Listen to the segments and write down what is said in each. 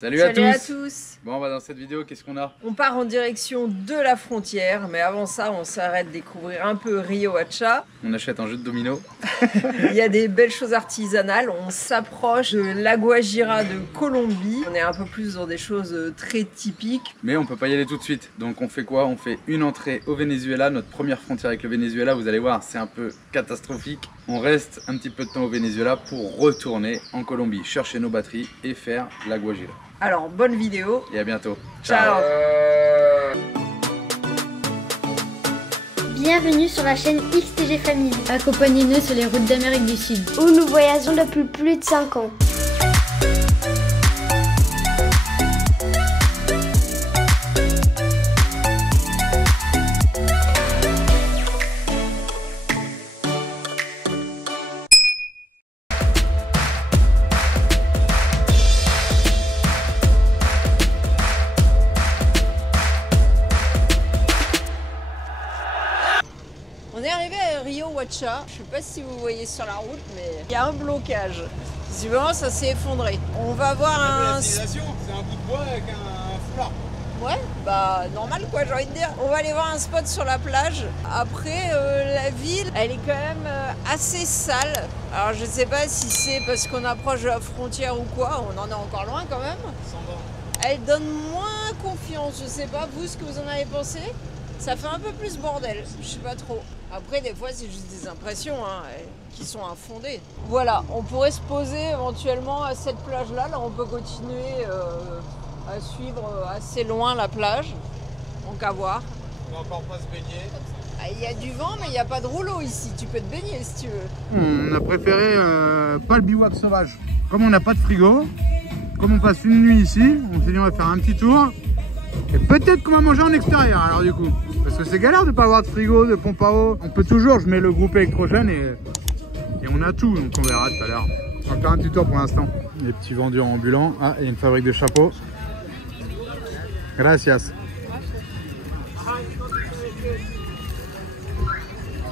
Salut à tous. Bon, dans cette vidéo, qu'est-ce qu'on a? On part en direction de la frontière, mais avant ça, on s'arrête découvrir un peu Riohacha. On achète un jeu de domino. Il y a des belles choses artisanales. On s'approche de la Guajira de Colombie. On est un peu plus dans des choses très typiques. Mais on peut pas y aller tout de suite. Donc on fait quoi? On fait une entrée au Venezuela, notre première frontière avec le Venezuela. Vous allez voir, c'est un peu catastrophique. On reste un petit peu de temps au Venezuela pour retourner en Colombie, chercher nos batteries et faire la Guajira. Alors, bonne vidéo. Et à bientôt. Ciao. Bienvenue sur la chaîne XTG Family. Accompagnez-nous sur les routes d'Amérique du Sud, où nous voyageons depuis plus de 5 ans. On est arrivé à Riohacha. Je sais pas si vous voyez sur la route, mais il y a un blocage. Visiblement, ça s'est effondré. On va voir un... C'est un bout de bois avec un foulard. Ouais, bah normal quoi, j'ai envie de dire. On va aller voir un spot sur la plage. Après, la ville, elle est quand même assez sale. Alors je sais pas si c'est parce qu'on approche de la frontière ou quoi. On en est encore loin quand même. Elle donne moins confiance. Je sais pas, vous, ce que vous en avez pensé? Ça fait un peu plus bordel, je sais pas trop. Après, des fois, c'est juste des impressions qui sont infondées. Voilà, on pourrait se poser éventuellement à cette plage-là. Là, on peut continuer à suivre assez loin la plage. Donc, à voir. On va encore pas se baigner. Il y a du vent, mais il n'y a pas de rouleau ici. Tu peux te baigner si tu veux. On a préféré pas le bivouac sauvage. Comme on n'a pas de frigo, comme on passe une nuit ici, on s'est dit on va faire un petit tour. Et peut-être qu'on va manger en extérieur alors du coup. Parce que c'est galère de ne pas avoir de frigo, de pompe à eau. On peut toujours, je mets le groupe électrogène et on a tout, donc on verra tout à l'heure. On va faire un petit tour pour l'instant. Les petits vendeurs ambulants. Ah, il y a une fabrique de chapeaux. Gracias.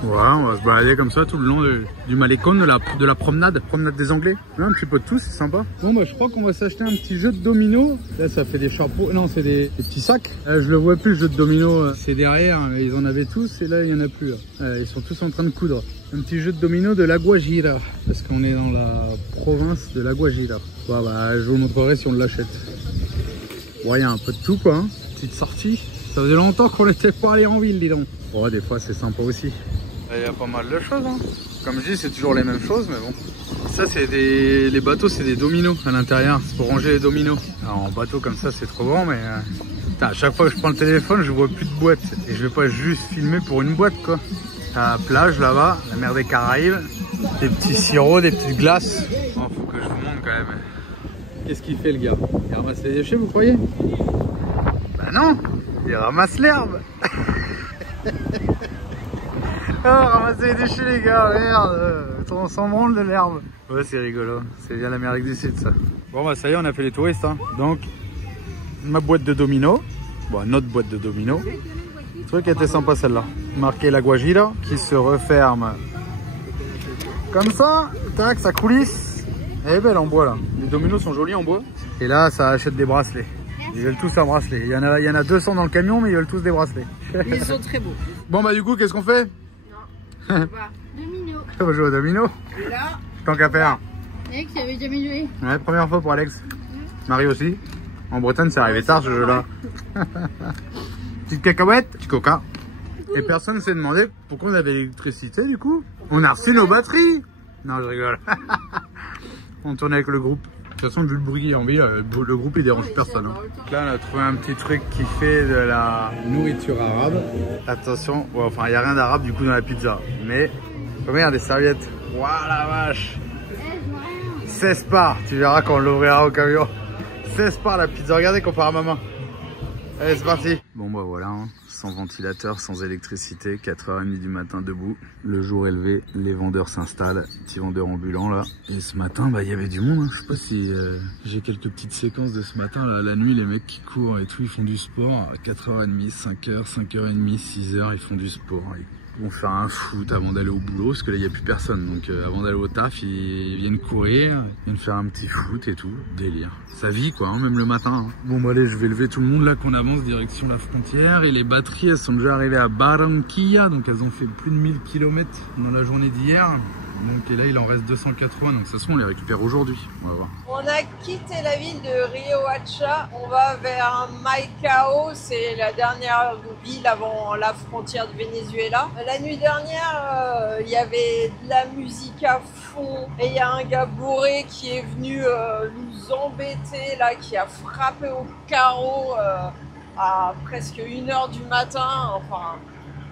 Voilà, on va se balader comme ça tout le long du malécon, de la promenade des Anglais. Là, un petit peu de tout, c'est sympa. Bon, bah, je crois qu'on va s'acheter un petit jeu de domino. Là, ça fait des chapeaux. Non, c'est des petits sacs. Là, je le vois plus, le jeu de domino. C'est derrière. Ils en avaient tous et là, il n'y en a plus. Ils sont tous en train de coudre. Un petit jeu de domino de la Guajira. Parce qu'on est dans la province de la Guajira. Bon, bah, je vous montrerai si on l'achète. Ouais, il y a un peu de tout, quoi. Hein. Petite sortie. Ça faisait longtemps qu'on n'était pas allé en ville, dis donc. Bon, des fois, c'est sympa aussi. Il y a pas mal de choses, hein. Comme je dis, c'est toujours les mêmes choses, mais bon. Ça, c'est les bateaux, c'est des dominos à l'intérieur. C'est pour ranger les dominos. Alors, en bateau comme ça, c'est trop grand, mais à chaque fois que je prends le téléphone, je vois plus de boîte. Et je vais pas juste filmer pour une boîte, quoi. À la plage, là-bas, la mer des Caraïbes, des petits sirops, des petites glaces. Oh, faut que je vous montre quand même. Qu'est-ce qu'il fait, le gars? Il ramasse les déchets, vous croyez? Bah non, il ramasse l'herbe. Oh, ramassez les déchets les gars, merde, on s'en branle de l'herbe. Ouais, c'est rigolo, c'est bien l'Amérique du Sud ça. Bon bah ça y est, on a fait les touristes, hein. Donc ma boîte de domino, bon notre boîte de domino. Le truc était sympa celle-là, marqué la Guajira, qui se referme comme ça, tac, ça coulisse. Elle est belle en bois là, les dominos sont jolis en bois. Et là ça achète des bracelets. Ils veulent tous un bracelet, il y en a 200 dans le camion mais ils veulent tous des bracelets. Ils sont très beaux. Bon bah du coup qu'est-ce qu'on fait? Domino. On va jouer au domino. Et là, Tant qu'à faire. Alex, il avait jamais joué. Ouais, première fois pour Alex. Marie aussi. En Bretagne, c'est arrivé tard ce jeu-là. Petite cacahuète, petit coca. Et personne s'est demandé pourquoi on avait l'électricité du coup. On a reçu nos batteries. Non, je rigole. On tourne avec le groupe. De toute façon, vu le bruit en ville, le groupe il dérange personne. Hein. Là, on a trouvé un petit truc qui fait de la nourriture arabe. Attention, ouais, enfin, il n'y a rien d'arabe du coup dans la pizza. Mais, regarde des serviettes. Waouh la vache! 16 parts, tu verras quand on l'ouvrira au camion. 16 parts la pizza, regardez comparé à ma main. Allez, c'est parti. Bon bah voilà, hein. Sans ventilateur, sans électricité, 4h30 du matin debout. Le jour élevé, les vendeurs s'installent, petits vendeurs ambulants là. Et ce matin, bah il y avait du monde. Hein. Je sais pas si j'ai quelques petites séquences de ce matin. Là, la nuit, les mecs qui courent et tout, ils font du sport. À 4h30, 5h, 5h30, 6h, ils font du sport. Ils vont faire un foot avant d'aller au boulot, parce que là il n'y a plus personne. Donc avant d'aller au taf, ils viennent courir, ils viennent faire un petit foot et tout. Délire. Ça vit quoi, hein, même le matin. Hein. Bon bah allez, je vais lever tout le monde là qu'on avance direction la frontière. Et les batteries, elles sont déjà arrivées à Barranquilla, donc elles ont fait plus de 1000 km dans la journée d'hier. Donc et là il en reste 280, donc ça se trouve on les récupère aujourd'hui. On va voir. On a quitté la ville de Riohacha, on va vers Maicao, c'est la dernière ville avant la frontière du Venezuela. La nuit dernière, il y avait de la musique à fond et il y a un gars bourré qui est venu nous embêter là, qui a frappé au carreau à presque 1h du matin, enfin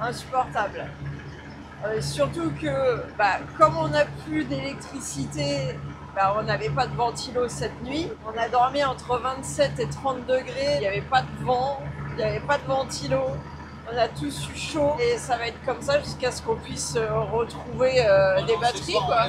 insupportable. Surtout que, comme on n'a plus d'électricité, on n'avait pas de ventilo cette nuit. On a dormi entre 27 et 30 degrés, il n'y avait pas de vent, il n'y avait pas de ventilo. On a tous eu chaud et ça va être comme ça jusqu'à ce qu'on puisse retrouver des batteries. Quoi.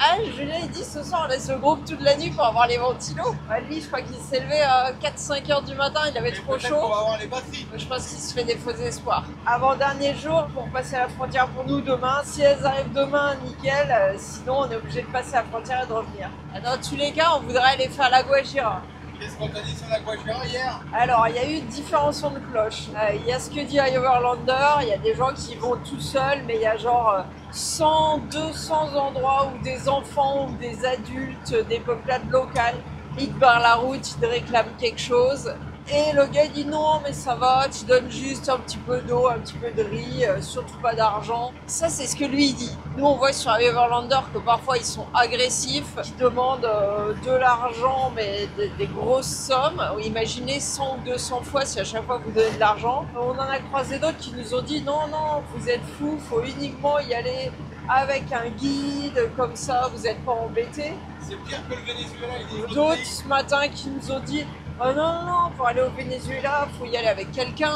Ah, Julien il dit ce soir on laisse le groupe toute la nuit pour avoir les ventilos. Lui je crois qu'il s'est levé à 4-5 heures du matin, il avait trop chaud. On va avoir les batteries. Je pense qu'il se fait des faux espoirs. Avant-dernier jour pour passer à la frontière pour nous demain. Si elles arrivent demain, nickel. Sinon on est obligé de passer à la frontière et de revenir. Dans tous les cas on voudrait aller faire la Guajira. Qu'est-ce qu'on t'a dit sur la Guajira hier? Alors, il y a eu différents sons de cloche. Il y a ce que dit Overlander, il y a des gens qui vont tout seuls, mais il y a genre 100, 200 endroits où des enfants ou des adultes, des peuplades locales, ils te barrent la route, ils te réclament quelque chose. Et le gars dit non mais ça va, tu donnes juste un petit peu d'eau, un petit peu de riz, surtout pas d'argent. Ça c'est ce que lui il dit. Nous on voit sur Everlander que parfois ils sont agressifs, qui demandent de l'argent mais des grosses sommes. Imaginez 100 ou 200 fois si à chaque fois vous donnez de l'argent. On en a croisé d'autres qui nous ont dit non, vous êtes fous, faut uniquement y aller avec un guide, comme ça vous n'êtes pas embêtés. C'est pire que le Venezuela. Il dit d'autres ce matin qui nous ont dit oh non, pour aller au Venezuela, faut y aller avec quelqu'un,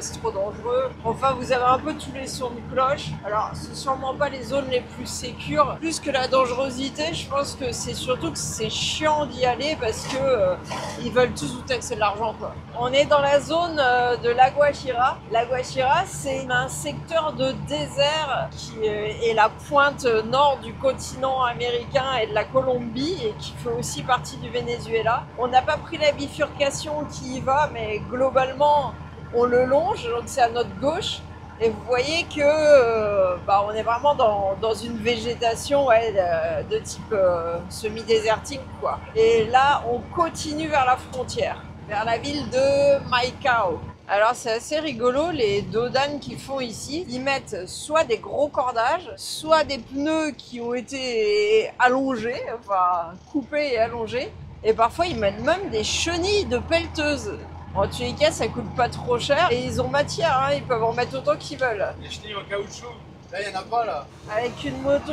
c'est trop dangereux. Enfin, vous avez un peu tous les sons de cloche. Alors, c'est sûrement pas les zones les plus sécures. Plus que la dangerosité, je pense que c'est surtout que c'est chiant d'y aller parce que ils veulent tous vous taxer de l'argent, quoi. On est dans la zone de La Guajira. La Guajira, c'est un secteur de désert qui est la pointe nord du continent américain et de la Colombie et qui fait aussi partie du Venezuela. On n'a pas pris la bifurcation qui y va, mais globalement on le longe, donc c'est à notre gauche et vous voyez que on est vraiment dans une végétation de type semi-désertique quoi. Et là on continue vers la frontière, vers la ville de Maicao. Alors c'est assez rigolo les dodanes qu'ils font ici, ils mettent soit des gros cordages, soit des pneus qui ont été allongés, enfin coupés et allongés. Et parfois, ils mettent même des chenilles de pelleteuse. En tous les cas, ça coûte pas trop cher. Et ils ont matière, hein, ils peuvent en mettre autant qu'ils veulent. Les chenilles en caoutchouc, là, il n'y en a pas, là. Avec une moto,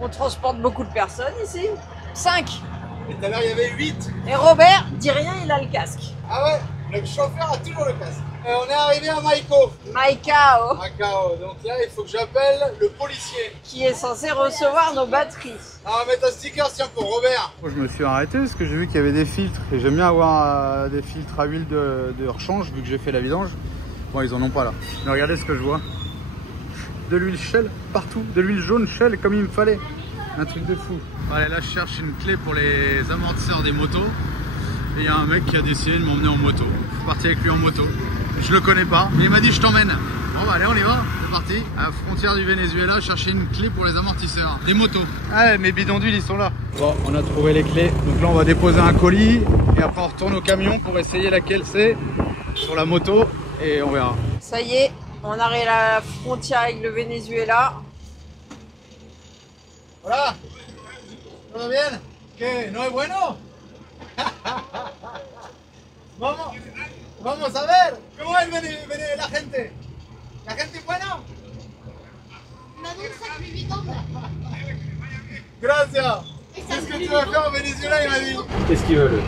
on transporte beaucoup de personnes ici. 5. Et tout à l'heure, il y avait 8. Et Robert, dit rien, il a le casque. Ah ouais, le chauffeur a toujours le casque. On est arrivé à Maicao. Maicao. Donc là, il faut que j'appelle le policier. Qui est censé recevoir nos batteries. Ah, on va mettre un sticker, tiens, pour Robert. Je me suis arrêté parce que j'ai vu qu'il y avait des filtres. Et j'aime bien avoir des filtres à huile de rechange vu que j'ai fait la vidange. Bon, ils en ont pas là. Mais regardez ce que je vois. De l'huile Shell partout. De l'huile jaune Shell comme il me fallait. Un truc de fou. Allez, là, je cherche une clé pour les amortisseurs des motos. Et il y a un mec qui a décidé de m'emmener en moto. Je suis parti avec lui en moto. Je le connais pas, mais il m'a dit je t'emmène. Bon bah allez, on y va, c'est parti. À la frontière du Venezuela, chercher une clé pour les amortisseurs des motos. Ah, mes bidons d'huile ils sont là. Bon, on a trouvé les clés. Donc là on va déposer un colis et après on retourne au camion pour essayer laquelle c'est sur la moto et on verra. Ça y est, on arrive à la frontière avec le Venezuela. Hola, ¿todo bien? ¿Qué? ¿No es bueno? Vamos a ver, ¿cómo es la gente? ¿La gente es buena? Gracias. Qu'est-ce que tu vas faire au Venezuela, il m'a dit. Qu'est-ce qu'ils veulent?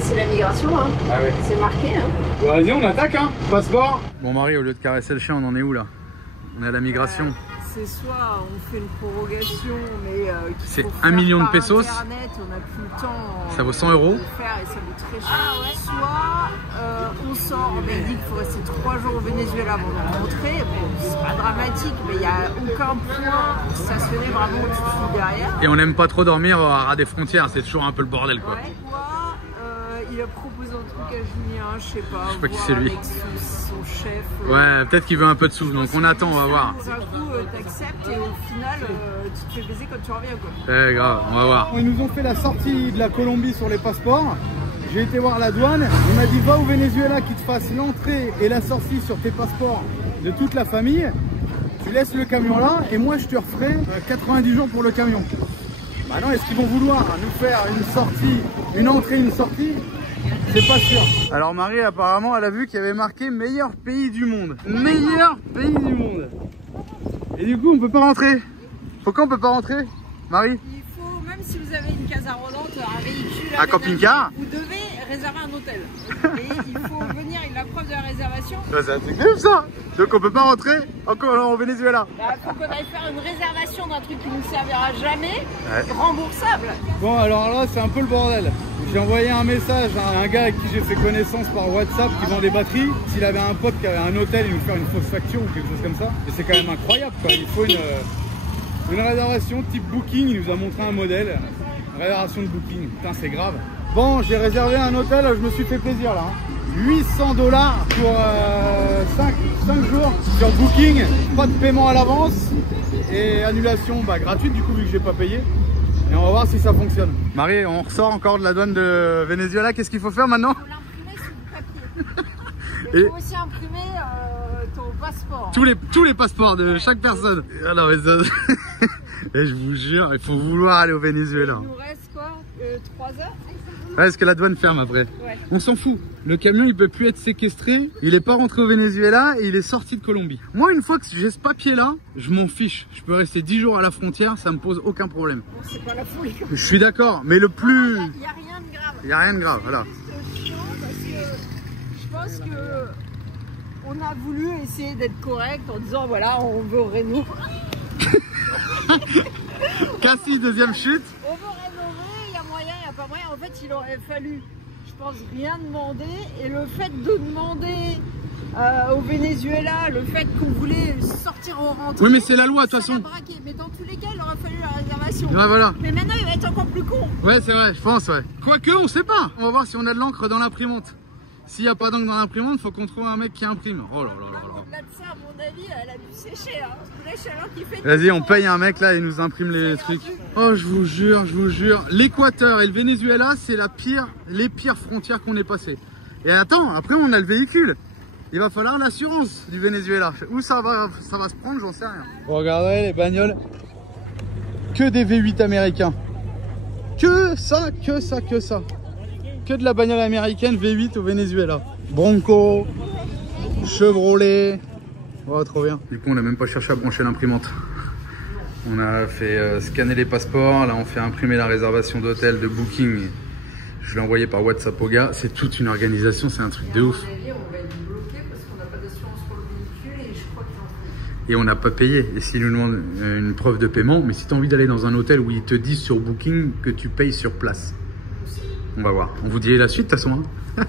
C'est la migration, hein. Ah ouais. C'est marqué, hein. Bon, vas-y, on attaque, hein. Passeport. Bon Marie, au lieu de caresser le chien, on en est où là? On est à la migration. c'est soit on fait une prorogation, mais c'est 1 million de pesos. Internet, on n'a plus le temps. Ça vaut 100 euros. De le faire et ça coûte très cher. Soit on sort, mais il dit qu'il faut rester 3 jours au Venezuela avant de rentrer. Bon, c'est pas dramatique, mais il n'y a aucun point pour stationner vraiment où tu te fous derrière. Et on n'aime pas trop dormir à ras des frontières, c'est toujours un peu le bordel quoi. Ouais, il a proposé un truc à Julien, je sais pas qui c'est lui. Avec son chef. Ouais, peut-être qu'il veut un peu de sous, donc on attend, on va voir. D'un coup, t'acceptes et au final, tu te fais baiser quand tu reviens quoi. Ouais, grave, on va voir. Ils nous ont fait la sortie de la Colombie sur les passeports. J'ai été voir la douane. Il m'a dit va au Venezuela qui te fasse l'entrée et la sortie sur tes passeports de toute la famille. Tu laisses le camion là et moi je te referai 90 jours pour le camion. Bah non, est-ce qu'ils vont vouloir nous faire une sortie, une entrée, une sortie? C'est pas sûr. Alors Marie apparemment elle a vu qu'il y avait marqué meilleur pays du monde. Meilleur pays du monde. Et du coup on peut pas rentrer. Pourquoi on peut pas rentrer, Marie? Il faut, même si vous avez une casa rolante, un véhicule, un camping-car, vous devez réserver un hôtel. Et il faut venir avec la preuve de la réservation. C'est un truc de ça. Donc on peut pas rentrer encore au Venezuela. Bah, faut qu'on aille faire une réservation d'un truc qui nous servira jamais, remboursable. Bon alors là c'est un peu le bordel. J'ai envoyé un message à un gars avec qui j'ai fait connaissance par WhatsApp qui vend des batteries. S'il avait un pote qui avait un hôtel, il nous faire une fausse facture ou quelque chose comme ça. Et c'est quand même incroyable quoi. Il faut une réservation type Booking. Il nous a montré un modèle. Réservation de Booking. Putain c'est grave. Bon j'ai réservé un hôtel, je me suis fait plaisir là. 800 $ pour 5 jours sur Booking. Pas de paiement à l'avance. Et annulation gratuite du coup vu que j'ai pas payé. Et on va voir si ça fonctionne. Marie, on ressort encore de la douane de Venezuela. Qu'est-ce qu'il faut faire maintenant? Il faut l'imprimer sur du papier. Il faut aussi imprimer ton passeport. Tous les passeports de chaque personne. Ah non, mais ça... Et je vous jure, il faut vouloir aller au Venezuela. Il nous reste quoi 3 heures? Ouais, est-ce que la douane ferme après? Ouais. On s'en fout. Le camion, il peut plus être séquestré. Il est pas rentré au Venezuela et il est sorti de Colombie. Moi, une fois que j'ai ce papier-là, je m'en fiche. Je peux rester 10 jours à la frontière, ça me pose aucun problème. Bon, c'est pas la folie. Je suis d'accord, mais le plus... Il n'y a rien de grave. Il n'y a rien de grave, voilà. C'est chiant parce que je pense que on a voulu essayer d'être correct en disant voilà, on veut rénover. Cassis, deuxième chute. On veut rénover, il y a moyen, il n'y a pas moyen. En fait, il aurait fallu, je pense, rien demander. Et le fait de demander au Venezuela, le fait qu'on voulait sortir en rentrée. Oui, mais c'est la loi, de toute façon. Mais dans tous les cas, il aurait fallu la réservation. Ouais, voilà. Mais maintenant, il va être encore plus con. Ouais, c'est vrai, je pense, ouais. Quoique, on sait pas. On va voir si on a de l'encre dans l'imprimante. S'il n'y a pas d'encre dans l'imprimante, il faut qu'on trouve un mec qui imprime. Oh là là là là. Au-delà de ça, à mon avis, elle a dû sécher. Hein, parce que la chaleur qui fait. Vas-y, on paye un mec là et il nous imprime les trucs. Oh, je vous jure, je vous jure. L'Équateur et le Venezuela, c'est les pires frontières qu'on ait passées. Et attends, après on a le véhicule. Il va falloir l'assurance du Venezuela. Où ça va se prendre, j'en sais rien. Regardez les bagnoles. Que des V8 américains. Que ça, que ça, que ça. Que de la bagnole américaine V8 au Venezuela. Bronco, Chevrolet. Oh, trop bien. Du coup, on n'a même pas cherché à brancher l'imprimante. On a fait scanner les passeports. Là, on fait imprimer la réservation d'hôtel de Booking. Je l'ai envoyé par WhatsApp au gars. C'est toute une organisation, c'est un truc de ouf. Et on n'a pas payé. Et s'ils nous demandent une preuve de paiement, mais si tu as envie d'aller dans un hôtel où ils te disent sur Booking que tu payes sur place. On va voir. On vous dit la suite de toute façon. Hein.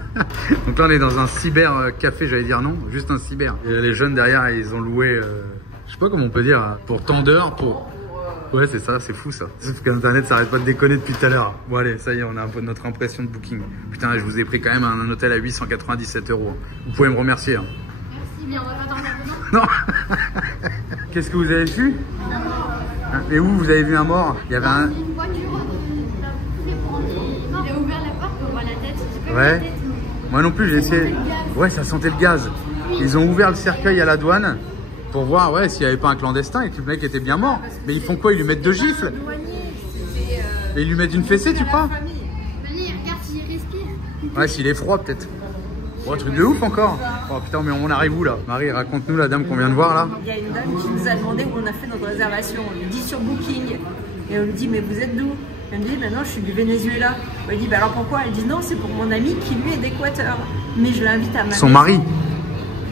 Donc là on est dans un cyber café, j'allais dire non, juste un cyber. Et les jeunes derrière ils ont loué, je sais pas comment on peut dire, pour tant d'heures, pour... Ouais c'est ça, c'est fou ça. Sauf qu'Internet ça arrête pas de déconner depuis tout à l'heure. Bon allez, ça y est, on a un peu notre impression de Booking. Putain, je vous ai pris quand même un hôtel à 897 €. Vous pouvez me remercier. Hein. Merci, mais on va pas dormir dedans. Non. Qu'est-ce que vous avez vu? Et où vous avez vu un mort? Il y avait un... Une voiture, il a ouvert la porte, on voit la tête. Ouais. Moi non plus, j'ai essayé. Ouais, ça sentait le gaz. Ils ont ouvert le cercueil à la douane pour voir ouais, s'il n'y avait pas un clandestin et que le mec était bien mort. Mais ils font quoi? Ils lui mettent 2 gifles? Et ils lui mettent une fessée, tu crois? Venez, regarde s'il respire. Ouais, s'il est froid peut-être. Oh, truc de ouf encore. Oh putain, mais on arrive où là? Marie, raconte-nous la dame qu'on vient de voir là. Il y a une dame qui nous a demandé où on a fait notre réservation. On lui dit sur Booking. Et on lui dit mais vous êtes d'où? Elle me dit bah non, je suis du Venezuela. On lui dit bah alors pourquoi? Elle dit non, c'est pour mon ami qui lui est d'Équateur. Mais je l'invite à ma Son maison. mari?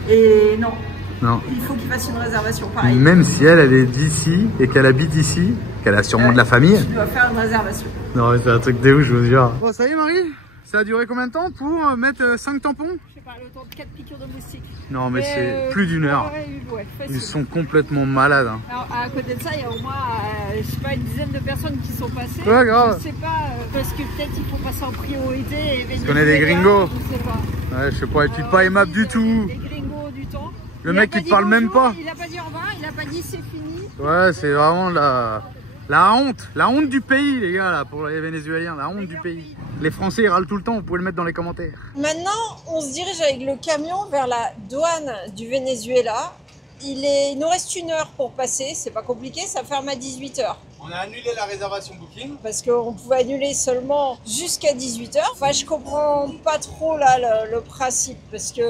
Et non. Non. Il faut qu'il fasse une réservation, pareil. Même si elle est d'ici et qu'elle habite ici, qu'elle a sûrement de la famille. Tu dois faire une réservation. Non, mais c'est un truc de ouf, je vous jure. Bon, ça y est, Marie? Ça a duré combien de temps pour mettre 5 tampons? Je sais pas, le temps de 4 piqûres de moustiques. Non, mais c'est plus d'une heure. Ouais, Ils sont complètement malades. Hein. Alors, à côté de ça, il y a au moins, je sais pas, une dizaine de personnes qui sont passées. Ouais, grave. Je sais pas, parce que peut-être il faut passer en priorité. Et parce qu'on est des gringos. Je sais pas. Ouais, je sais pas, et puis pas aimable du tout. Des gringos du temps. Le mec, il te parle même pas. Il a pas dit au revoir, il a pas dit c'est fini. Ouais, c'est vraiment la honte du pays, les gars, là, pour les Vénézuéliens, la honte du pays. Les Français, ils râlent tout le temps, vous pouvez le mettre dans les commentaires. Maintenant, on se dirige avec le camion vers la douane du Venezuela. Il nous reste 1 heure pour passer, c'est pas compliqué, ça ferme à 18 h. On a annulé la réservation booking. Parce qu'on pouvait annuler seulement jusqu'à 18 h. Enfin, je comprends pas trop là le principe, parce que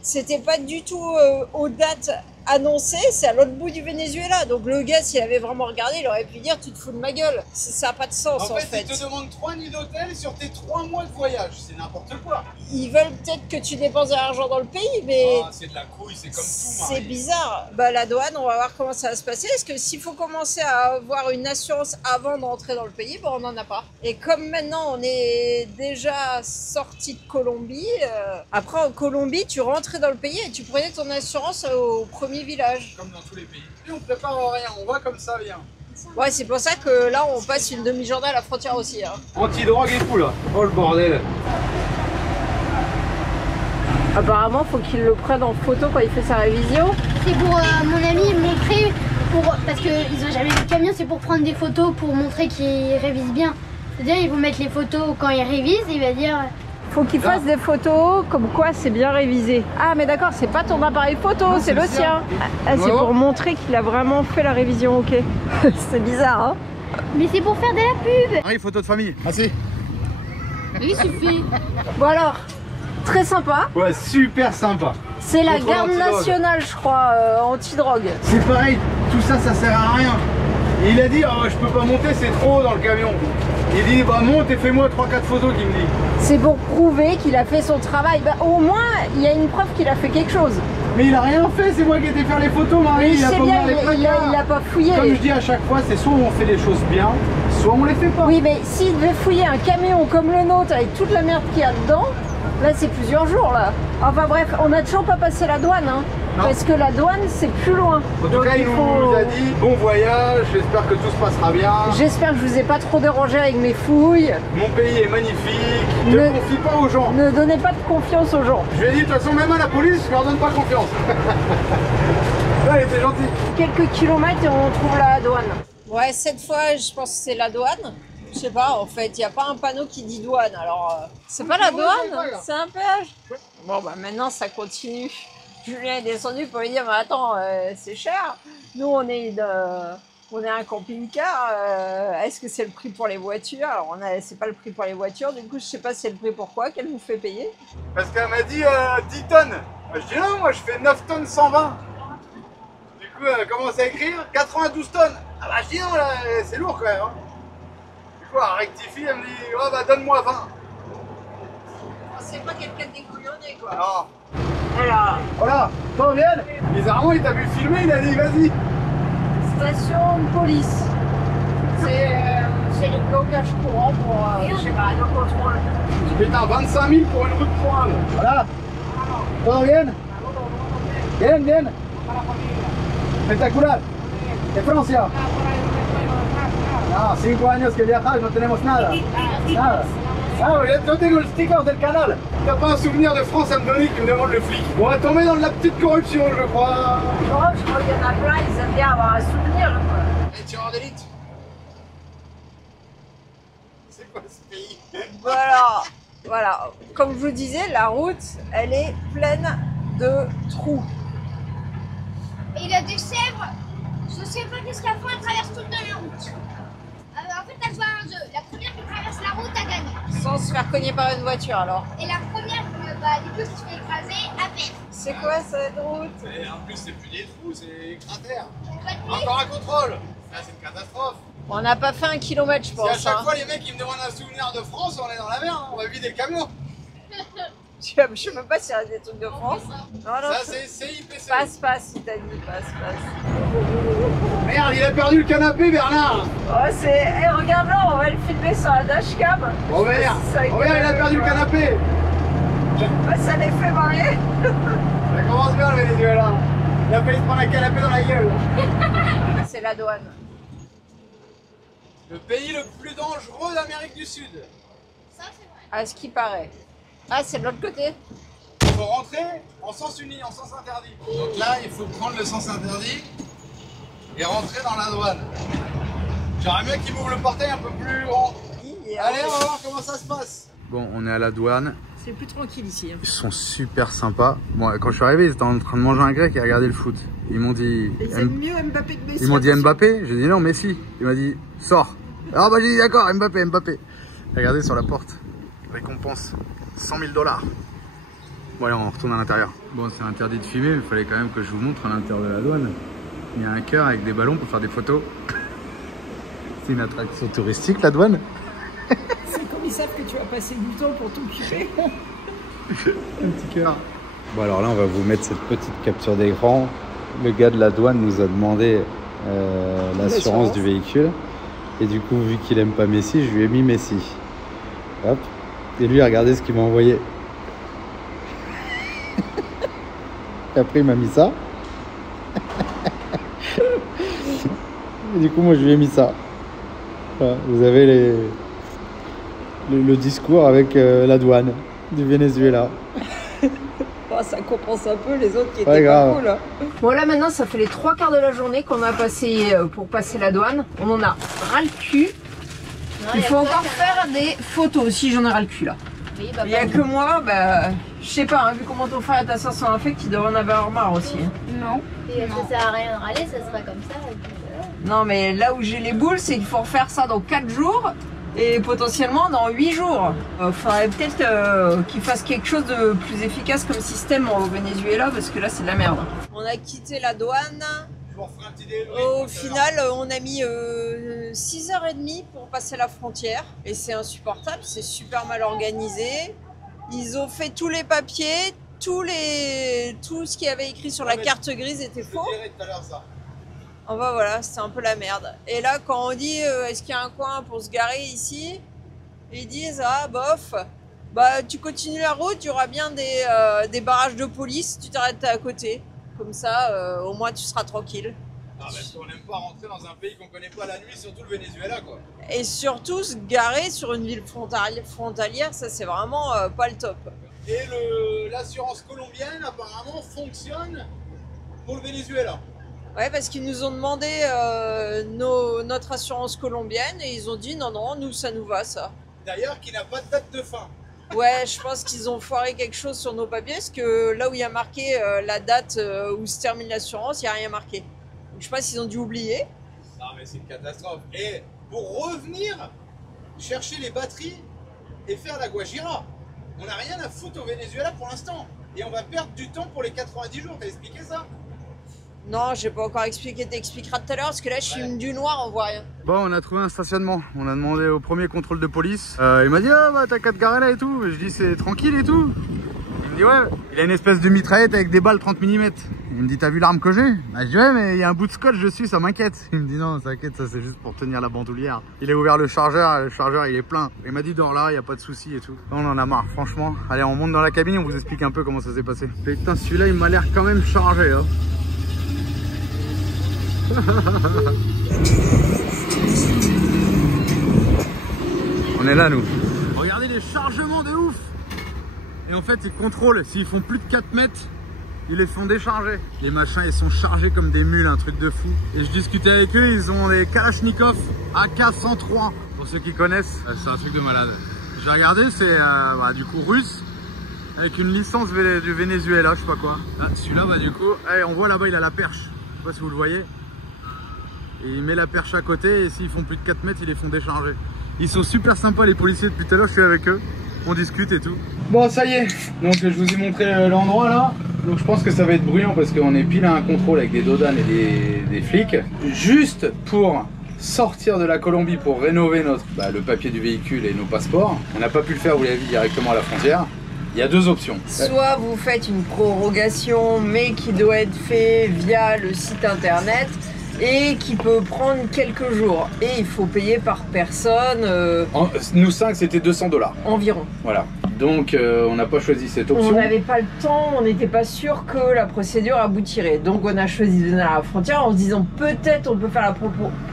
c'était pas du tout aux dates annoncées, c'est à l'autre bout du Venezuela. Donc le gars, s'il avait vraiment regardé, il aurait pu dire tu te fous de ma gueule. Ça n'a pas de sens en fait. Ils te demandent 3 nuits d'hôtel sur tes 3 mois de voyage, c'est n'importe quoi. Ils veulent peut-être que tu dépenses de l'argent dans le pays, mais c'est de la couille, c'est comme tout. c'est bizarre. Bah, la douane, on va voir comment ça va se passer. Est-ce que s'il faut commencer à avoir une assurance avant d'entrer dans le pays, bah, on n'en a pas. Et comme maintenant on est déjà sorti de Colombie, après en Colombie, tu rentrais dans le pays et tu prenais ton assurance au premier village. Comme dans tous les pays. Et on prépare rien, on va comme ça vient. Ouais, c'est pour ça que là on passe une demi-journée à la frontière aussi. Hein. Anti-drogue et tout là. Oh le bordel. Apparemment, faut qu'il le prenne en photo quand il fait sa révision. C'est pour mon ami montrer, parce qu'ils ont jamais vu le camion, c'est pour prendre des photos pour montrer qu'il révise bien. C'est-à-dire ils vont mettre les photos quand il révise et il va dire... Faut qu'il fasse des photos comme quoi c'est bien révisé. Ah mais d'accord, c'est pas ton appareil photo, c'est le sien. Ah, c'est pour montrer qu'il a vraiment fait la révision, ok. C'est bizarre, hein. Mais c'est pour faire de la pub. Marie, photo de famille. Ah si. Il suffit. Bon alors, très sympa. Ouais, super sympa. C'est la Contrôle garde anti-drogue. nationale, je crois, anti-drogue. C'est pareil, tout ça, ça sert à rien. Et il a dit, oh, je peux pas monter, c'est trop haut dans le camion. Il dit, bah monte et fais-moi 3-4 photos qu'il me dit. C'est pour prouver qu'il a fait son travail. Bah, au moins, il y a une preuve qu'il a fait quelque chose. Mais il a rien fait, c'est moi qui ai été faire les photos, Marie. Mais il a c'est pas bien, ouvert les placards. il a pas fouillé. Comme je dis à chaque fois, c'est soit on fait les choses bien, soit on les fait pas. Oui, mais s'il devait fouiller un camion comme le nôtre avec toute la merde qu'il y a dedans, là c'est plusieurs jours là. Enfin bref, on n'a toujours pas passé la douane, hein, parce que la douane c'est plus loin. En tout cas, il nous a dit bon voyage, j'espère que tout se passera bien. J'espère que je vous ai pas trop dérangé avec mes fouilles. Mon pays est magnifique, ne confie pas aux gens. Ne donnez pas de confiance aux gens. Je lui ai dit de toute façon, même à la police, je leur donne pas confiance. Là, il était gentil. Quelques kilomètres et on trouve la douane. Ouais, cette fois je pense que c'est la douane. Je sais pas, en fait, il n'y a pas un panneau qui dit douane, alors c'est pas la douane, c'est un péage. Bon, bah maintenant ça continue. Julien est descendu pour lui dire, mais attends, c'est cher. Nous, on est un camping-car, est-ce que c'est le prix pour les voitures? Alors, c'est pas le prix pour les voitures, du coup, je sais pas si c'est le prix pour quoi, qu'elle nous fait payer. Parce qu'elle m'a dit 10 tonnes. Je dis non, moi je fais 9 tonnes 120. Du coup, elle commence à écrire 92 tonnes. Ah bah je dis non, là, c'est lourd quand même. Hein. Elle rectifie, elle me dit oh bah donne-moi 20. C'est pas quelqu'un de découillonné quoi. Non. Voilà. Voilà, toi viens. Bizarrement il t'a vu filmer, il a dit vas-y. Station de police. C'est le blocage courant pour, je sais pas, le contrôle. Putain, 25 000 pour une route pour un. Voilà. Toi viens. Viens. Espectacular. De Francia. No, 5 años que viajas, no tenemos nada. Nada. Ah, yo tengo le sticker del canal. T'as pas un souvenir de France à me donner qui me demande le flic. On va tomber dans de la petite corruption, je crois. L'Europe, je crois qu'il y en a plein, ils aiment bien avoir un souvenir. Les tireurs d'élite. C'est quoi ce pays? Voilà. Comme je vous disais, la route, elle est pleine de trous. Et il a des chèvres. Je sais pas qu'est-ce qu'elles font, elles traversent toute la route. En fait, elles jouent à un jeu. La première qui traverse la route a gagné. Sans se faire cogner par une voiture alors. Et la première, du coup, qui se fait écraser, a perd. C'est quoi cette route? Et en plus, c'est plus des trous, c'est des cratères. Encore un contrôle. Là, c'est une catastrophe. On n'a pas fait 1 kilomètre, je pense. Si à chaque fois les mecs ils me demandent un souvenir de France, on est dans la merde, on va vider le camion. Je sais même pas s'il y a des trucs de France. Non, non, Ça, c'est CIPC. passe, il t'a dit, passe. Merde, il a perdu le canapé, Bernard. Oh, c'est. Eh, regarde là, on va le filmer sur la dashcam. Robert, il a perdu le canapé. Ouais, ça les fait marrer. Ça commence bien le Venezuela. Il a failli se prendre un canapé dans la gueule. C'est la douane. Le pays le plus dangereux d'Amérique du Sud. Ça, c'est vrai. À ce qui paraît. Ah, c'est de l'autre côté. Il faut rentrer en sens uni, en sens interdit. Donc là, il faut prendre le sens interdit et rentrer dans la douane. J'aimerais bien qu'il m'ouvre le portail un peu plus grand. Allez, on va voir comment ça se passe. Bon, on est à la douane. C'est plus tranquille ici. Ils sont super sympas. Bon, quand je suis arrivé, ils étaient en train de manger un grec et regarder le foot. Ils m'ont dit... Ils aiment mieux Mbappé que Messi. Ils m'ont dit Mbappé. J'ai dit non, Messi. Il m'a dit sors. Alors bah j'ai dit d'accord, Mbappé. Regardez sur la porte. Récompense 100 000 $. Bon allez, on retourne à l'intérieur. Bon, c'est interdit de filmer, mais il fallait quand même que je vous montre à l'intérieur de la douane. Il y a un cœur avec des ballons pour faire des photos. C'est une attraction touristique, la douane. C'est comme ils savent que tu vas passer du temps pour t'occuper. Un petit cœur. Bon alors là, on va vous mettre cette petite capture d'écran. Le gars de la douane nous a demandé l'assurance du véhicule. Et du coup, vu qu'il aime pas Messi, je lui ai mis Messi. Hop. Et lui, regardez ce qu'il m'a envoyé. Et après, il m'a mis ça. Et du coup, moi, je lui ai mis ça. Voilà, vous avez le discours avec la douane du Venezuela. Oh, ça compense un peu les autres qui étaient pas cool. Bon là maintenant ça fait les 3/4 de la journée qu'on a passé pour passer la douane. On en a ras le cul. Il faut encore faire des photos aussi, j'en ai ras le cul là. Oui, bah, Il n'y a que moi, bah je sais pas, hein, vu comment ton frère est assis en affect, il devrait en avoir marre aussi. Hein. Non. Et ça sert à rien de râler, ça sera comme ça. Et puis, Non mais là où j'ai les boules, c'est qu'il faut refaire ça dans 4 jours. Et potentiellement dans 8 jours. Faudrait peut-être qu'ils fassent quelque chose de plus efficace comme système au Venezuela parce que là c'est de la merde. On a quitté la douane. Je vous referai un petit débrief. Au final, on a mis 6h30 pour passer la frontière. Et c'est insupportable, c'est super mal organisé. Ils ont fait tous les papiers, tout ce qui avait écrit sur la carte grise était faux. Je te dirai tout à l'heure ça. Enfin voilà, c'est un peu la merde. Et là, quand on dit est-ce qu'il y a un coin pour se garer ici, ils disent ah bof, bah tu continues la route, il y aura bien des barrages de police, tu t'arrêtes à côté. Comme ça, au moins tu seras tranquille. Ah, parce qu'on n'aime pas rentrer dans un pays qu'on connaît pas la nuit, surtout le Venezuela quoi. Et surtout se garer sur une ville frontalière, ça c'est vraiment pas le top. Et l'assurance colombienne apparemment fonctionne pour le Venezuela. Ouais, parce qu'ils nous ont demandé notre assurance colombienne et ils ont dit non, nous ça nous va ça. D'ailleurs, qui n'a pas de date de fin. Ouais, je pense qu'ils ont foiré quelque chose sur nos papiers parce que là où il y a marqué la date où se termine l'assurance, il n'y a rien marqué. Donc, je sais pas s'ils ont dû oublier. Non mais c'est une catastrophe. Et pour revenir chercher les batteries et faire la Guajira, on n'a rien à foutre au Venezuela pour l'instant. Et on va perdre du temps pour les 90 jours, t'as expliqué ça? Non, j'ai pas encore expliqué, t'expliqueras tout à l'heure parce que là je suis du noir, on voit rien. Bon, on a trouvé un stationnement. On a demandé au premier contrôle de police. Il m'a dit ah bah t'as qu'à te garer là et tout. Je dis c'est tranquille et tout. Il me dit ouais. Il a une espèce de mitraillette avec des balles 30 mm. Il me dit t'as vu l'arme que j'ai? Bah, je dis ouais mais il y a un bout de scotch dessus, ça m'inquiète. Il me dit non t'inquiète, ça c'est juste pour tenir la bandoulière. Il a ouvert le chargeur il est plein. Il m'a dit dors là, il y a pas de souci et tout. On en a marre franchement. Allez on monte dans la cabine, on vous explique un peu comment ça s'est passé. Putain celui-là il m'a l'air quand même chargé hein. On est là nous. Regardez les chargements de ouf. Et en fait ils contrôlent, s'ils font plus de 4 mètres, ils les font décharger. Les machins ils sont chargés comme des mules, un truc de fou. Et je discutais avec eux, ils ont des Kalachnikov AK-103. Pour ceux qui connaissent, c'est un truc de malade. J'ai regardé, c'est du coup russe. Avec une licence du Venezuela, je sais pas quoi. Là, celui-là bah du coup, on voit là-bas il a la perche. Je sais pas si vous le voyez. Et il met la perche à côté et s'ils font plus de 4 mètres, ils les font décharger. Ils sont super sympas les policiers, depuis tout à l'heure je suis avec eux, on discute et tout. Bon ça y est, donc je vous ai montré l'endroit là. Donc je pense que ça va être bruyant parce qu'on est pile à un contrôle avec des dodanes et des flics. Juste pour sortir de la Colombie pour rénover le papier du véhicule et nos passeports. On n'a pas pu le faire, vous l'avez vu, directement à la frontière. Il y a deux options. Soit vous faites une prorogation, mais qui doit être fait via le site internet et qui peut prendre quelques jours. Et il faut payer par personne Nous 5, c'était 200 $. environ. Voilà. Donc on n'a pas choisi cette option. On n'avait pas le temps, on n'était pas sûr que la procédure aboutirait. Donc on a choisi de venir à la frontière en se disant peut-être on peut faire la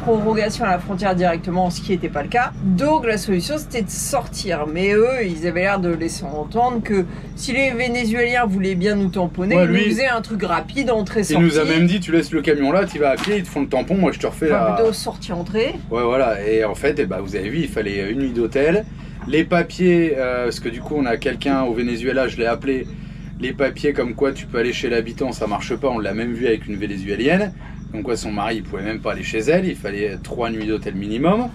prorogation à la frontière directement, ce qui n'était pas le cas. Donc la solution c'était de sortir. Mais eux, ils avaient l'air de laisser entendre que si les Vénézuéliens voulaient bien nous tamponner, Ouais, ils lui, nous faisaient un truc rapide, entrée-sortie. Il nous a même dit tu laisses le camion là, tu vas à pied, ils te font le tampon, moi je te refais Enfin, la... plutôt sortie-entrée. Ouais voilà, et en fait vous avez vu, il fallait une nuit d'hôtel. Les papiers, parce que du coup on a quelqu'un au Venezuela, je l'ai appelé, les papiers comme quoi tu peux aller chez l'habitant, ça marche pas, on l'a même vu avec une Vénézuélienne, comme quoi son mari il pouvait même pas aller chez elle, il fallait 3 nuits d'hôtel minimum.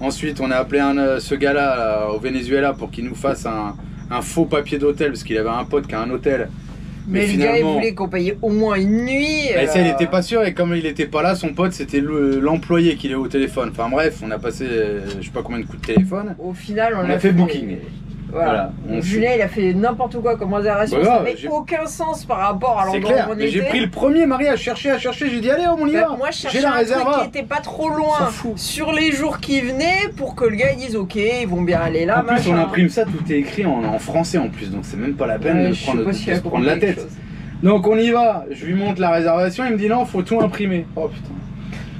Ensuite on a appelé ce gars-là au Venezuela pour qu'il nous fasse un faux papier d'hôtel, parce qu'il avait un pote qui a un hôtel. Mais le gars il voulait qu'on paye au moins une nuit. Bah, ça, il était pas sûr, et comme il était pas là, son pote c'était l'employé qui est au téléphone. Enfin bref, on a passé je sais pas combien de coups de téléphone. Au final, On a fait booking. Voilà. Julien, il a fait n'importe quoi comme réservation. Bah, ça n'avait aucun sens par rapport à C'est l'endroit clair, où on mais j'ai était. pris le premier mari à chercher, j'ai dit allez on y va. Moi je J'ai cherchais la un réserve. truc qui était pas trop On loin s'en fout. sur les jours qui venaient pour que le gars il dise ok, ils vont bien aller là. En plus machin. on imprime ça, tout est écrit en français en plus, donc c'est même pas la peine Ouais, de je sais prendre, pas s'il a compris la quelque tête. chose. Donc on y va, je lui montre la réservation, il me dit non, faut tout imprimer. Oh putain.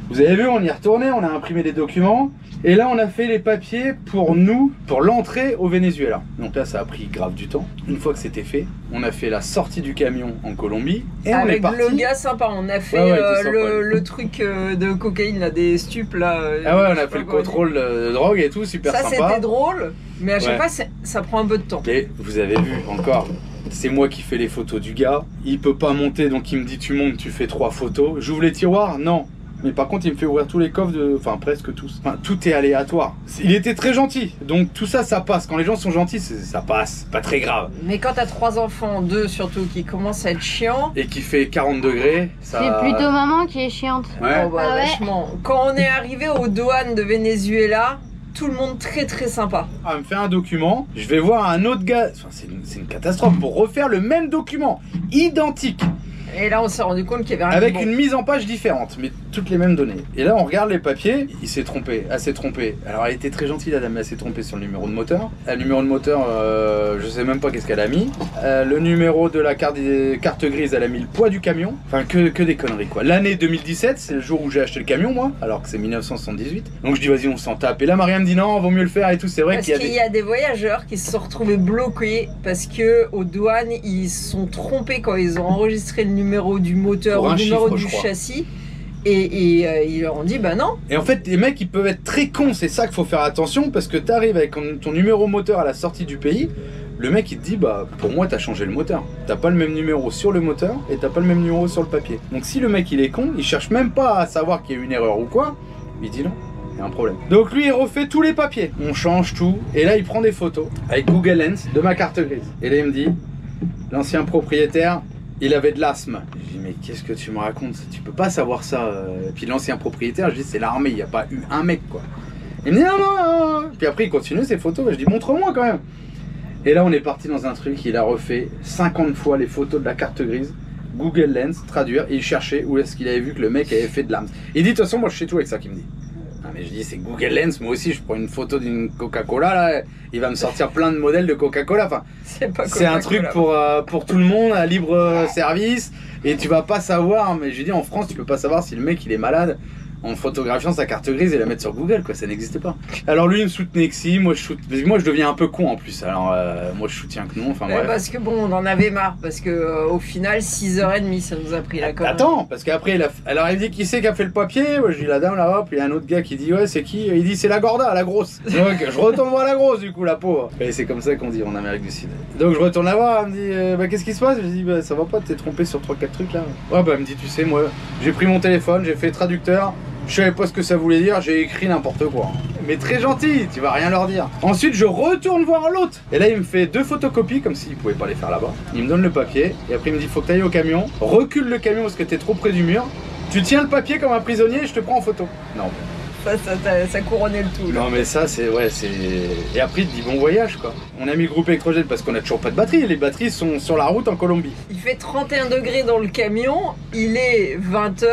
Vous avez vu, on y est retourné, on a imprimé les documents. Et là, on a fait les papiers pour nous, pour l'entrée au Venezuela. Donc là, ça a pris grave du temps. Une fois que c'était fait, on a fait la sortie du camion en Colombie. Et on est Avec parti. le gars sympa, on a fait Ouais, il était sympa, le truc de cocaïne, là, des stupes là. Ah ouais, on je sais a pas fait le comment on dit. contrôle de drogue et tout, super Ça sympa. c'était drôle, mais à chaque Ouais. fois ça prend un peu de temps. Et vous avez vu encore, c'est moi qui fais les photos du gars. Il peut pas monter, donc il me dit tu montes, tu fais 3 photos. J'ouvre les tiroirs, non. Mais par contre, il me fait ouvrir tous les coffres, enfin presque tous. Enfin, tout est aléatoire. Il était très gentil, donc tout ça, ça passe. Quand les gens sont gentils, ça passe, pas très grave. Mais quand t'as 3 enfants, 2 surtout, qui commencent à être chiants. Et qui fait 40 degrés, ça... C'est plutôt maman qui est chiante. Ouais. Oh bah, Ah ouais. vachement. Quand on est arrivé aux douanes de Venezuela, tout le monde très très sympa. Elle me fait un document, je vais voir un autre gars, enfin, c'est une catastrophe, pour refaire le même document, identique, Et là on s'est rendu compte qu'il y avait un avec une mise en page différente, mais toutes les mêmes données. Et là on regarde les papiers, il s'est trompé, elle s'est trompée. Alors elle était très gentille la dame, elle s'est trompée sur le numéro de moteur. Le numéro de moteur, je sais même pas qu'est-ce qu'elle a mis. Le numéro de la carte grise, elle a mis le poids du camion. Enfin que des conneries quoi. L'année 2017, c'est le jour où j'ai acheté le camion moi, alors que c'est 1978. Donc je dis vas-y on s'en tape. Et là Maria me dit non, vaut mieux le faire et tout. C'est vrai Parce qu'il qu'il y a des voyageurs qui se sont retrouvés bloqués parce que aux douanes ils se sont trompés quand ils ont enregistré le numéro du moteur Pour ou un le numéro chiffre, du je crois. châssis et ils leur ont dit bah non. Et en fait, les mecs, ils peuvent être très cons, c'est ça qu'il faut faire attention, parce que t'arrives avec ton numéro moteur à la sortie du pays, le mec, il te dit, bah, pour moi, t'as changé le moteur. T'as pas le même numéro sur le moteur, et t'as pas le même numéro sur le papier. Donc si le mec, il est con, il cherche même pas à savoir qu'il y a une erreur ou quoi, il dit non, il y a un problème. Donc lui, il refait tous les papiers. On change tout, et là, il prend des photos avec Google Lens de ma carte grise. Et là, il me dit, l'ancien propriétaire, il avait de l'asthme. Je dis mais qu'est-ce que tu me racontes? Tu peux pas savoir ça. Et puis l'ancien propriétaire, je dis c'est l'armée, il n'y a pas eu un mec quoi. Il me dit non, non, non. Puis après il continue ses photos, je dis montre-moi quand même. Et là on est parti dans un truc, il a refait 50 fois les photos de la carte grise, Google Lens, traduire, et il cherchait où est-ce qu'il avait vu que le mec avait fait de l'asthme. Il dit de toute façon moi je sais tout avec ça qu'il me dit. Ah mais je dis c'est Google Lens, moi aussi je prends une photo d'une Coca-Cola là, il va me sortir plein de modèles de Coca-Cola. Enfin, c'est un truc pour tout le monde à libre service, et tu vas pas savoir, mais je dis en France tu peux pas savoir si le mec il est malade en photographiant sa carte grise et la mettre sur Google quoi, ça n'existe pas. Alors lui il me soutenait que si, moi je deviens un peu con en plus, alors moi je soutiens que non, enfin bref. Parce que bon on en avait marre, parce que au final 6h30 ça nous a pris la connerie. Attends, parce qu'après alors il me dit qui c'est qui a fait le papier, moi je dis la dame là-bas, puis il y a un autre gars qui dit ouais c'est qui, il dit c'est la Gorda, la grosse. Donc je retourne voir la grosse du coup, la pauvre. Et c'est comme ça qu'on dit en Amérique du Sud. Donc je retourne la voir, elle me dit bah qu'est-ce qui se passe, je dis bah ça va pas, t'es trompé sur 3-4 trucs là. Ouais bah elle me dit tu sais moi j'ai pris mon téléphone, j'ai fait traducteur, je savais pas ce que ça voulait dire, j'ai écrit n'importe quoi. Mais très gentil, tu vas rien leur dire. Ensuite je retourne voir l'autre, et là il me fait 2 photocopies comme s'il pouvait pas les faire là-bas. Il me donne le papier et après il me dit faut que t'ailles au camion, recule le camion parce que t'es trop près du mur, tu tiens le papier comme un prisonnier et je te prends en photo. Non. Ça couronnait le tout. Là. Non mais ça c'est ouais c'est. Et après il te dit bon voyage quoi. On a mis le groupe électrogène parce qu'on a toujours pas de batterie. Les batteries sont sur la route en Colombie. Il fait 31 degrés dans le camion, il est 20h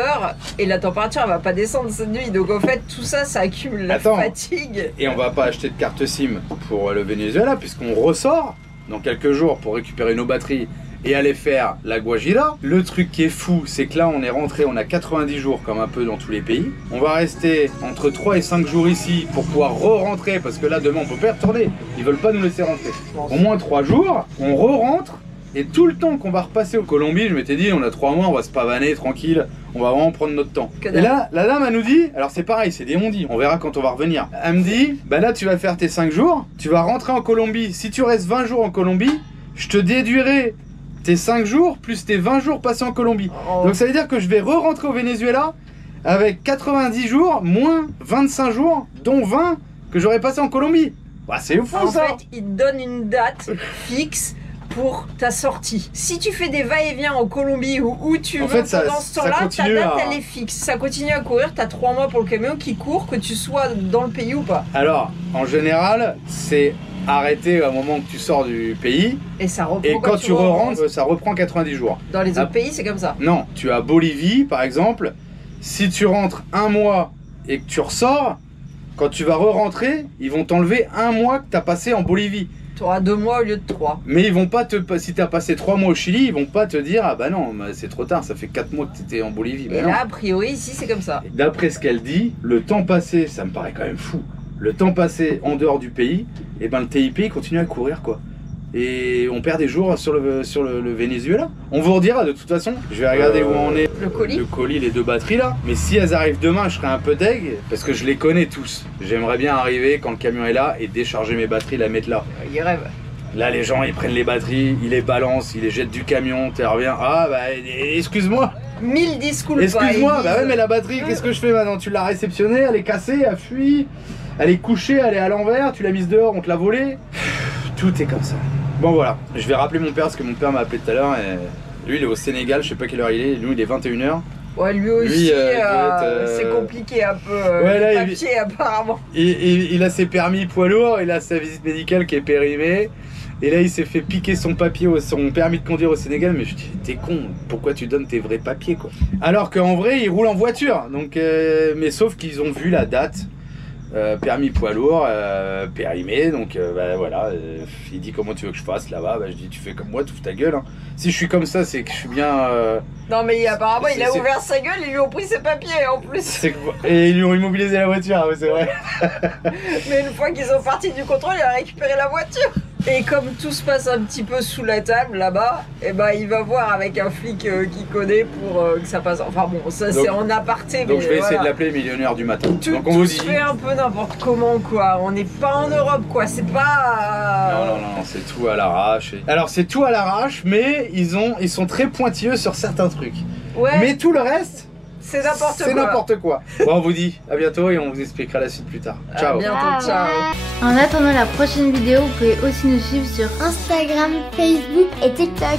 et la température elle va pas descendre cette nuit. Donc en fait tout ça accumule la fatigue. Et on va pas acheter de carte SIM pour le Venezuela puisqu'on ressort dans quelques jours pour récupérer nos batteries et aller faire la Guajira. Le truc qui est fou, c'est que là on est rentré, on a 90 jours comme un peu dans tous les pays. On va rester entre 3 et 5 jours ici pour pouvoir re-rentrer parce que là demain on peut pas y retourner. Ils veulent pas nous laisser rentrer. Au moins 3 jours, on re-rentre et tout le temps qu'on va repasser au Colombie, je m'étais dit on a 3 mois, on va se pavaner tranquille, on va vraiment prendre notre temps. Et là, la dame elle nous dit, alors c'est pareil, c'est des on-dit, on verra quand on va revenir. Elle me dit, bah là tu vas faire tes 5 jours, tu vas rentrer en Colombie. Si tu restes 20 jours en Colombie, je te déduirai tes 5 jours plus tes 20 jours passés en Colombie. Donc ça veut dire que je vais re-rentrer au Venezuela avec 90 jours moins 25 jours, dont 20 que j'aurais passé en Colombie. Bah, c'est fou ça. En fait, il te donne une date fixe pour ta sortie. Si tu fais des va-et-vient en Colombie ou où tu veux pendant ce temps-là, ta date elle est fixe. Ça continue à courir, tu as 3 mois pour le camion qui court, que tu sois dans le pays ou pas. Alors, en général, c'est arrêté au moment que tu sors du pays. Et ça reprend. Et quand tu re-rentres, ça reprend 90 jours. Dans les autres pays, c'est comme ça. Non, tu as Bolivie par exemple. Si tu rentres 1 mois et que tu ressors, quand tu vas re-rentrer, ils vont t'enlever 1 mois que tu as passé en Bolivie. Tu auras 2 mois au lieu de 3. Mais ils vont pas si tu as passé 3 mois au Chili, ils vont pas te dire ah bah non, c'est trop tard, ça fait 4 mois que tu étais en Bolivie. Et là, a priori, ici, c'est comme ça. D'après ce qu'elle dit, le temps passé, ça me paraît quand même fou. Le temps passé en dehors du pays, et ben le TIP continue à courir quoi. Et on perd des jours sur le Venezuela. On vous redira de toute façon. Je vais regarder où on est. Le colis. Le colis, les 2 batteries là. Mais si elles arrivent demain, je serai un peu deg parce que je les connais tous. J'aimerais bien arriver quand le camion est là et décharger mes batteries, la mettre là. Il rêve. Là les gens ils prennent les batteries, ils les balancent, ils les jettent du camion, tu reviens. Ah bah excuse-moi. 1000 discours. Excuse-moi, bah ouais mais la batterie, qu'est-ce que je fais maintenant? Tu l'as réceptionnée, elle est cassée, elle fuit, elle est couchée, elle est à l'envers, tu l'as mise dehors, on te l'a volée. Tout est comme ça. Bon voilà, je vais rappeler mon père parce que mon père m'a appelé tout à l'heure et lui il est au Sénégal, je sais pas quelle heure il est, lui il est 21h. Ouais, lui aussi, c'est compliqué un peu, ouais, là, papier apparemment. Il a ses permis poids lourd, il a sa visite médicale qui est périmée. Et là il s'est fait piquer son papier, son permis de conduire au Sénégal. Mais je dis t'es con, pourquoi tu donnes tes vrais papiers quoi? Alors qu'en vrai il roule en voiture, donc, mais sauf qu'ils ont vu la date. Permis poids lourd, périmé, donc bah, voilà, il dit comment tu veux que je fasse là-bas, bah, je dis tu fais comme moi, t'ouvres ta gueule, hein. Si je suis comme ça, c'est que je suis bien... Non mais apparemment il a ouvert sa gueule, ils lui ont pris ses papiers en plus. Et ils lui ont immobilisé la voiture, ouais, c'est vrai. Mais une fois qu'ils sont partis du contrôle, il a récupéré la voiture. Et comme tout se passe un petit peu sous la table là-bas, et ben il va voir avec un flic qu'il connaît pour que ça passe. Enfin bon, ça c'est en aparté. Donc mais je vais essayer de l'appeler millionnaire du matin. Donc on vous dit. Fait un peu n'importe comment quoi. On n'est pas en Europe quoi. C'est pas. Non, c'est tout à l'arrache. Alors c'est tout à l'arrache, mais ils sont très pointilleux sur certains trucs. Ouais. Mais tout le reste. C'est n'importe quoi. C'est n'importe quoi. Bon, on vous dit à bientôt et on vous expliquera la suite plus tard. Ciao. À bientôt, ciao. En attendant la prochaine vidéo, vous pouvez aussi nous suivre sur Instagram, Facebook et TikTok.